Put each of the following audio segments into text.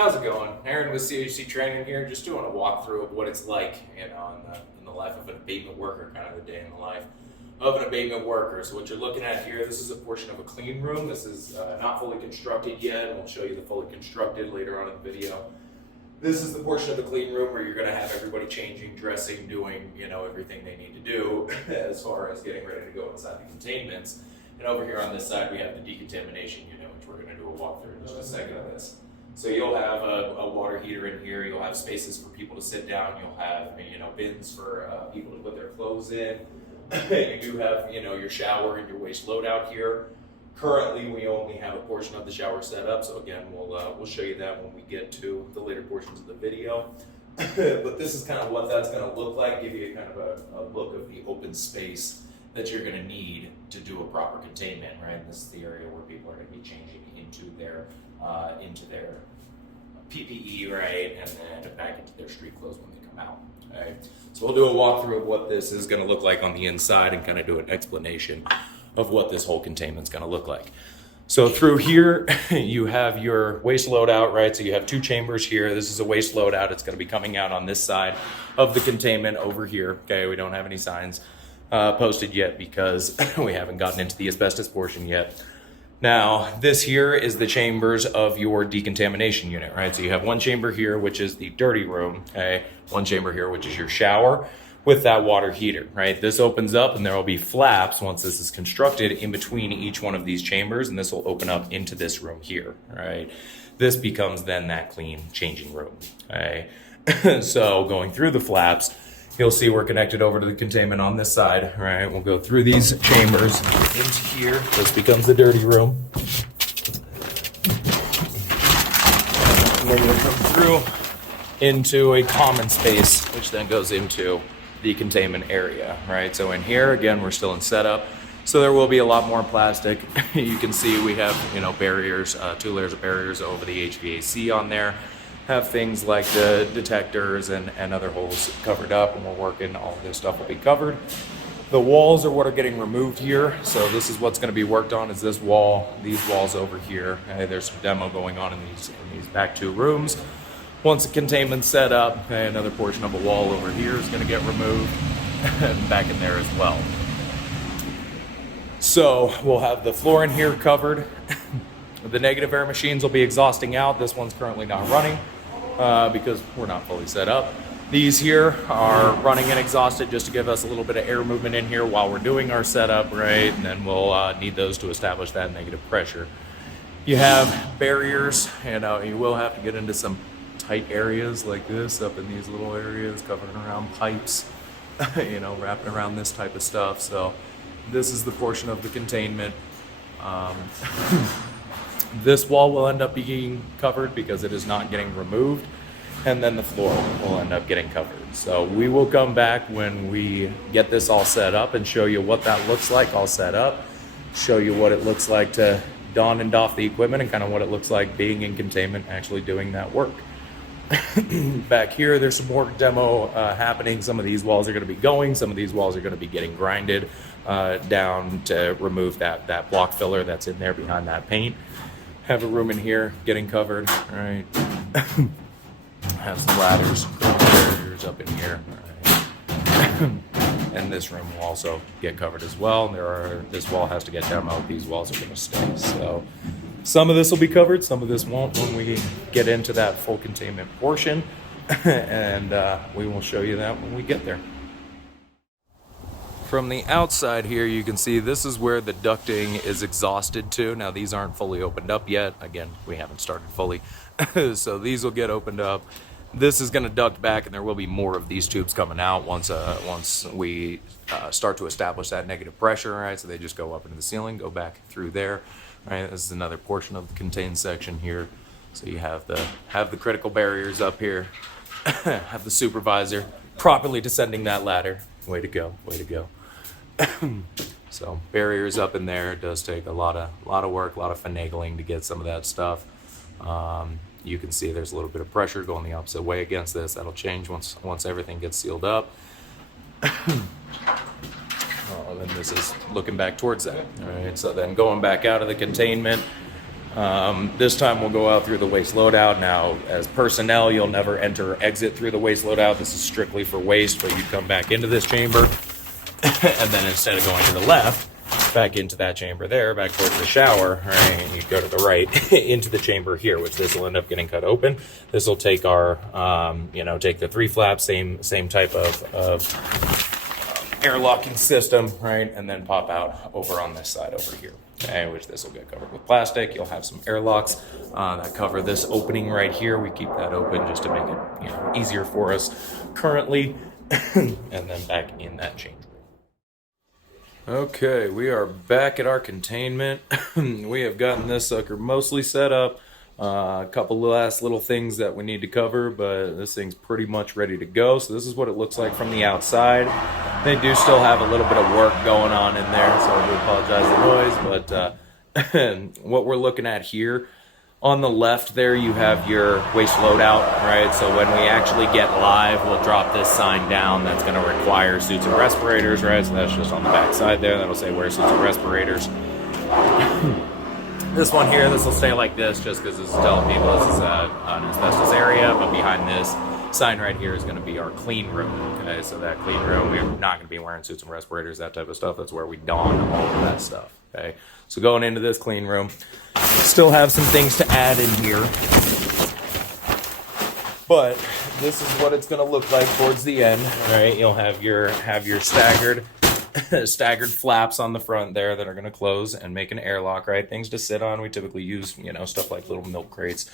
How's it going? Aaron with CHC Training here, just doing a walkthrough of what it's like, in the life of an abatement worker, kind of the day in the life of an abatement worker. So what you're looking at here, this is a portion of a clean room. This is not fully constructed yet. We'll show you the fully constructed later on in the video. This is the portion of the clean room where you're going to have everybody changing, dressing, doing, everything they need to do as far as getting ready to go inside the containments. And over here on this side, we have the decontamination unit, which we're going to do a walkthrough in just a second of this. So you'll have a water heater in here. You'll have spaces for people to sit down. You'll have, bins for people to put their clothes in. You do have, your shower and your waste loadout here. Currently, we only have a portion of the shower set up. So again, we'll show you that when we get to the later portions of the video. But this is kind of what that's going to look like. Give you kind of a look of the open space that you're going to need to do a proper containment, right? This is the area where people are going to be changing into their PPE, right, and then back into their street clothes when they come out. Right? So we'll do a walkthrough of what this is going to look like on the inside and kind of do an explanation of what this whole containment is going to look like. So through here, you have your waste loadout, right? So you have two chambers here. This is a waste loadout. It's going to be coming out on this side of the containment over here. Okay, we don't have any signs posted yet because we haven't gotten into the asbestos portion yet. Now, this here is the chambers of your decontamination unit, right? So you have one chamber here, which is the dirty room, okay? One chamber here, which is your shower with that water heater, right? This opens up and there will be flaps once this is constructed in between each one of these chambers, and this will open up into this room here, right? This becomes then that clean changing room, okay? So going through the flaps, you'll see we're connected over to the containment on this side, right? We'll go through these chambers into here. This becomes the dirty room. And then you'll come through into a common space, which then goes into the containment area, right? So in here, again, we're still in setup. So there will be a lot more plastic. You can see we have, barriers, 2 layers of barriers over the HVAC on there. Have things like the detectors and other holes covered up, and we're working, all of this stuff will be covered. The walls are what are getting removed here. So this is what's going to be worked on, is this wall, these walls over here. There's some demo going on in these back 2 rooms. Once the containment's set up, another portion of a wall over here is going to get removed and back in there as well. So we'll have the floor in here covered. The negative air machines will be exhausting out. This one's currently not running because we're not fully set up. These here are running and exhausted just to give us a little bit of air movement in here while we're doing our setup, right? And then we'll need those to establish that negative pressure. You have barriers, and you will have to get into some tight areas like this, up in these little areas, covering around pipes, wrapping around this type of stuff. So this is the portion of the containment. This wall will end up being covered because it is not getting removed, and then the floor will end up getting covered. So we will come back when we get this all set up and show you what that looks like all set up, show you what it looks like to don and doff the equipment, and kind of what it looks like being in containment, actually doing that work. Back here, there's some more demo happening. Some of these walls are going to be going, some of these walls are going to be getting grinded down to remove that block filler that's in there behind that paint. Have a room in here getting covered, right? Have some ladders, barriers up in here, right? And this room will also get covered as well. This wall has to get demoed. These walls are going to stay. So some of this will be covered, some of this won't when we get into that full containment portion, and we will show you that when we get there. From the outside here, you can see this is where the ducting is exhausted to. Now, these aren't fully opened up yet. Again, we haven't started fully. So these will get opened up. This is going to duct back, and there will be more of these tubes coming out once we start to establish that negative pressure, right? So they just go up into the ceiling, go back through there, right? This is another portion of the contained section here. So you have the critical barriers up here, have the supervisor properly descending that ladder. Way to go, way to go. So barriers up in there. It does take a lot of work, a lot of finagling to get some of that stuff. You can see there's a little bit of pressure going the opposite way against this. That'll change once everything gets sealed up. And this is looking back towards that. All right, so then going back out of the containment, This time we'll go out through the waste loadout. Now, as personnel, you'll never enter or exit through the waste loadout. This is strictly for waste, but you come back into this chamber, and then instead of going to the left, back into that chamber there, back towards the shower, right, and you go to the right into the chamber here, which this will end up getting cut open. This will take our, take the 3 flaps, same type of air locking system, right, and then pop out over on this side over here. Okay, which this will get covered with plastic. You'll have some airlocks that cover this opening right here. We keep that open just to make it easier for us currently, and then back in that change room. Okay, we are back at our containment. We have gotten this sucker mostly set up. A couple last little things that we need to cover, but this thing's pretty much ready to go. So this is what it looks like from the outside. They do still have a little bit of work going on in there, so I do apologize for the noise, but what we're looking at here, on the left there you have your waste loadout, right? So when we actually get live, we'll drop this sign down that's going to require suits and respirators, right? So that's just on the back side there. That'll say wear suits and respirators. This one here, this will stay like this just because this is telling people this is an asbestos area, but behind this sign right here is going to be our clean room. Okay, so that clean room, we're not going to be wearing suits and respirators, that type of stuff. That's where we don all of that stuff. Okay, so going into this clean room, still have some things to add in here, but this is what it's going to look like towards the end. Right, you'll have your staggered flaps on the front there that are going to close and make an airlock, right? Things to sit on. We typically use, stuff like little milk crates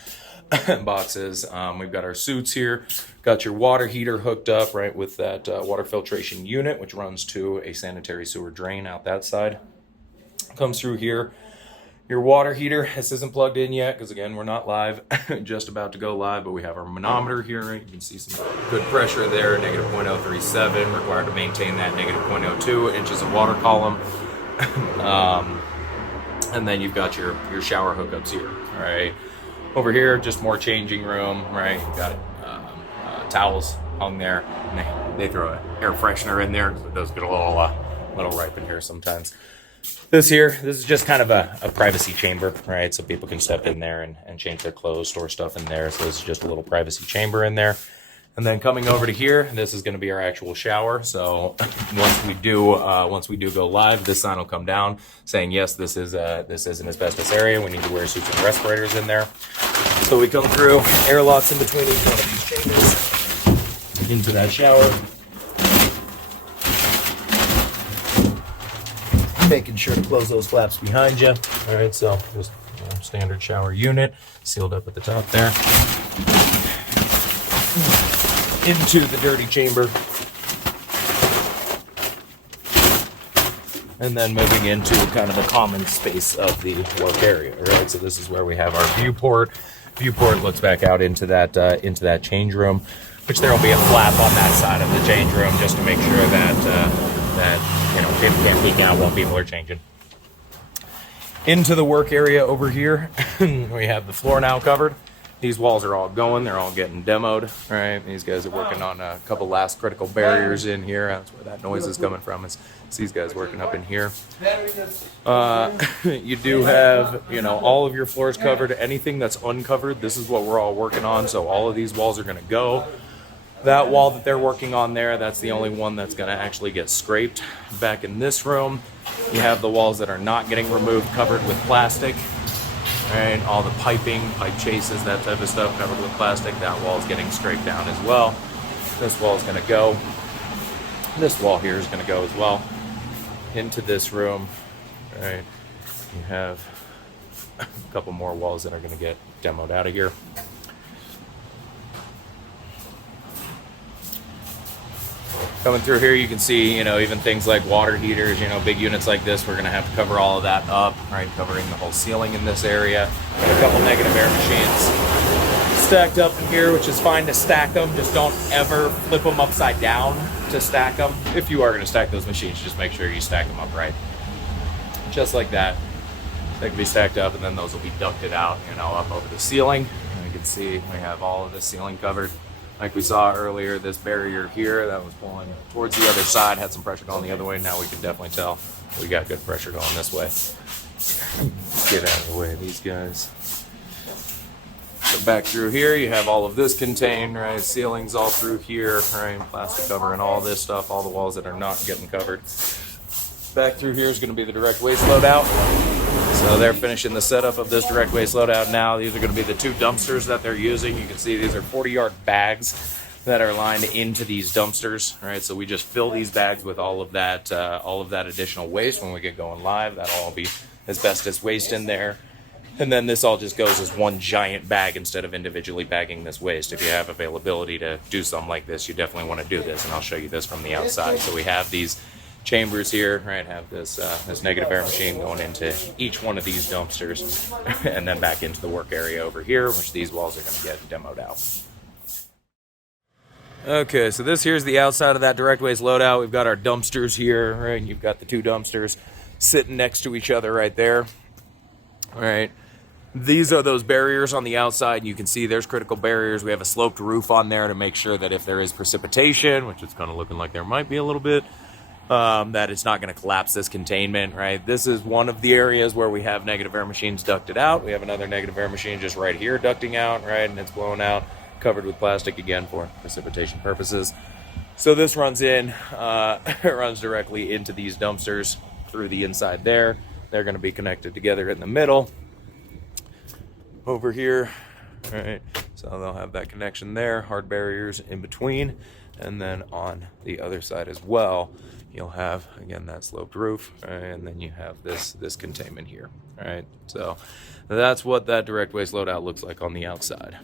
and boxes. We've got our suits here. Got your water heater hooked up, right, with that water filtration unit, which runs to a sanitary sewer drain out that side. Comes through here. Your water heater, this isn't plugged in yet because, again, we're not live, just about to go live, but we have our manometer here. You can see some good pressure there, negative 0.037, required to maintain that negative 0.02 inches of water column. And then you've got your shower hookups here, all right? Over here, just more changing room, right? You've got towels hung there. And they throw an air freshener in there, so it does get a little ripe in here sometimes. This is just kind of a privacy chamber, right? So people can step in there and change their clothes, store stuff in there. So this is just a little privacy chamber in there. And then coming over to here, this is going to be our actual shower. So once we do go live, this sign will come down saying, yes, this is an asbestos area. We need to wear suits and respirators in there. So we come through, airlocks in between each one of these chambers into that shower. Making sure to close those flaps behind you. All right, so just standard shower unit, sealed up at the top there. Into the dirty chamber. And then moving into kind of the common space of the work area, right? So this is where we have our viewport. Viewport looks back out into that change room, which there will be a flap on that side of the change room just to make sure that people can't peek out while people are changing. Into the work area over here, we have the floor now covered. These walls are all going, they're all getting demoed, right? These guys are working on a couple last critical barriers in here. That's where that noise is coming from, is these guys working up in here. You do have, all of your floors covered. Anything that's uncovered, this is what we're all working on. So all of these walls are gonna go. That wall that they're working on there, that's the only one that's going to actually get scraped. Back in this room, you have the walls that are not getting removed, covered with plastic. Right? All the piping, pipe chases, that type of stuff covered with plastic. That wall is getting scraped down as well. This wall is going to go. This wall here is going to go as well. Into this room, right? You have a couple more walls that are going to get demoed out of here. Coming through here, you can see, even things like water heaters, big units like this, we're going to have to cover all of that up, right? Covering the whole ceiling in this area. Got a couple negative air machines stacked up in here, which is fine to stack them. Just don't ever flip them upside down to stack them. If you are going to stack those machines, just make sure you stack them up right. Just like that. They can be stacked up, and then those will be ducted out, up over the ceiling. And you can see we have all of this ceiling covered. Like we saw earlier, this barrier here that was pulling towards the other side had some pressure going the other way. Now we can definitely tell we got good pressure going this way. Get out of the way of these guys. So back through here, you have all of this contained, right? Ceilings all through here, right? Plastic covering all this stuff, all the walls that are not getting covered. Back through here is going to be the direct waste loadout. So they're finishing the setup of this direct waste loadout now. These are going to be the 2 dumpsters that they're using. You can see these are 40-yard bags that are lined into these dumpsters, right? So we just fill these bags with all of that additional waste when we get going live. That'll all be asbestos waste in there. And then this all just goes as one giant bag instead of individually bagging this waste. If you have availability to do something like this, you definitely want to do this, and I'll show you this from the outside. So we have these chambers here, right? Have this negative air machine going into each one of these dumpsters and then back into the work area over here, which these walls are going to get demoed out. Okay, so this here's the outside of that direct waste loadout. We've got our dumpsters here, right? You've got the 2 dumpsters sitting next to each other right there. All right. These are those barriers on the outside. You can see there's critical barriers. We have a sloped roof on there to make sure that if there is precipitation, which it's kind of looking like there might be a little bit, that it's not going to collapse this containment, right? This is one of the areas where we have negative air machines ducted out. We have another negative air machine just right here ducting out, right? And it's blowing out, covered with plastic again for precipitation purposes. So this runs in, it runs directly into these dumpsters through the inside there. They're going to be connected together in the middle over here, right? So they'll have that connection there, hard barriers in between, and then on the other side as well, you'll have, again, that sloped roof, right? And then you have this containment here, right? So that's what that direct waste loadout looks like on the outside.